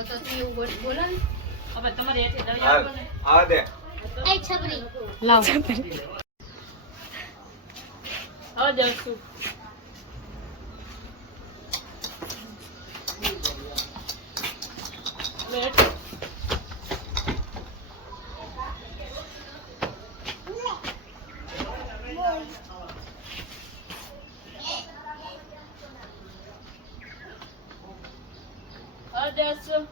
તો તું બોલો ને હવે તમારી એથી દરિયા આ દે એ છબરી લાવ છબરી હા જશું લેટ હા જશું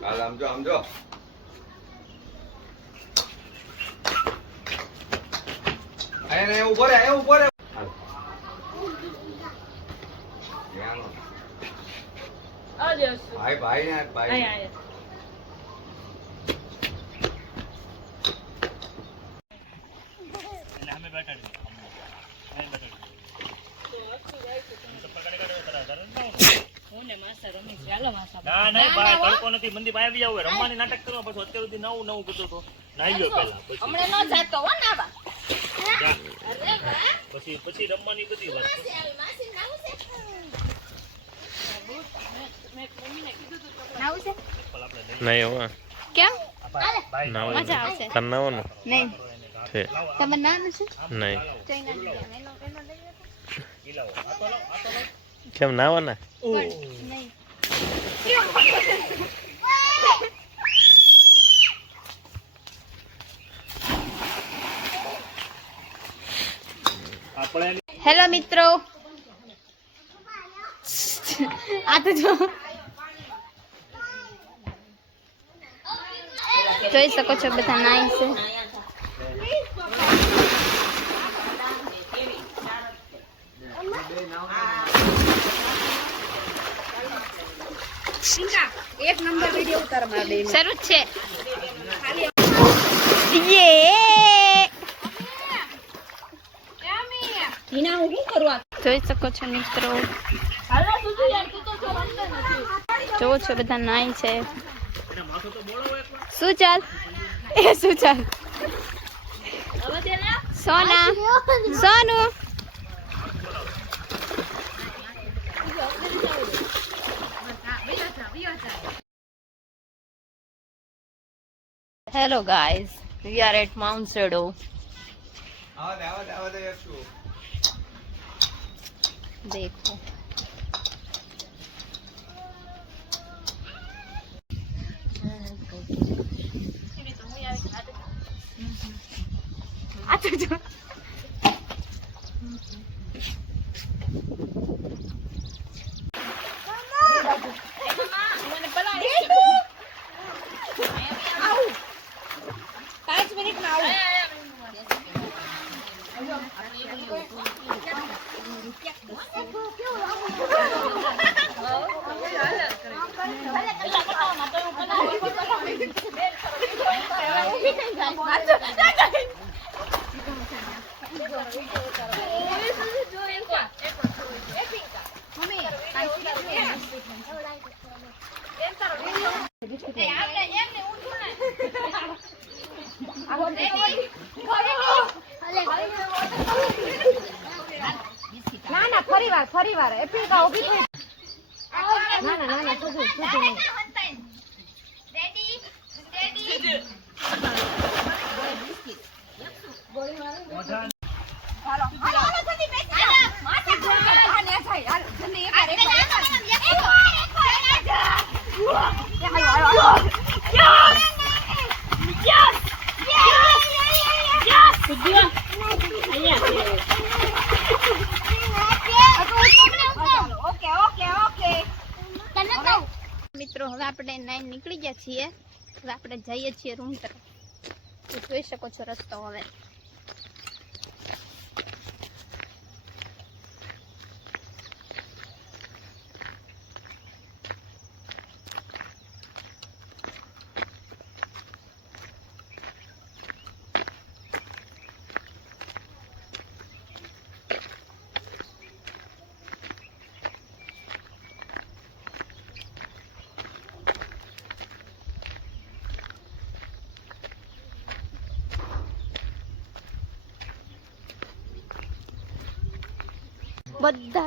હાલ આમ જો એને ઉભો રે હાલ હા જશું ભાઈ ને ભાઈ આયા રમવાની નાટક કરવા પછી અત્યાર સુધી નવું કરતો હતો નાઈ ગયો પેલા હમણે નો જાતો હો નાવા પછી રમવાની બધી વાત નાવું છે નહીં હો કેમ ના હોય મજા આવશે તનાવનું નહીં છે તમે નાનું છે નહીં ચાઇના એનો લઈ કેમ નાવાના નહીં હેલો મિત્રો આ તો જો જોઈ શકો છો બધા નાઈ છે એક નંબર વિડિયો ઉતાર માર દે શરૂ જ છે યે હિના હું શું કરવા જોઈ શકો છો મિત્રો જોવો છો બધા નાઈ છે શું ચાલ એ શું ચાલ સોના સોનું Hello guys, we are at Mount Sedo. આવા દે શું देखो ના ફરી વાર એપ્લિકા ઊભી થઈ ના સુધુ રેડી હાલો જલ્દી બેસી માથે આને થાય હાલ જલ્દી એક મિત્રો હવે આપણે નાઈન નીકળી ગયા છીએ હવે આપણે જઈએ છીએ રૂમ તરફ જોઈ શકો છો રસ્તો હવે બધા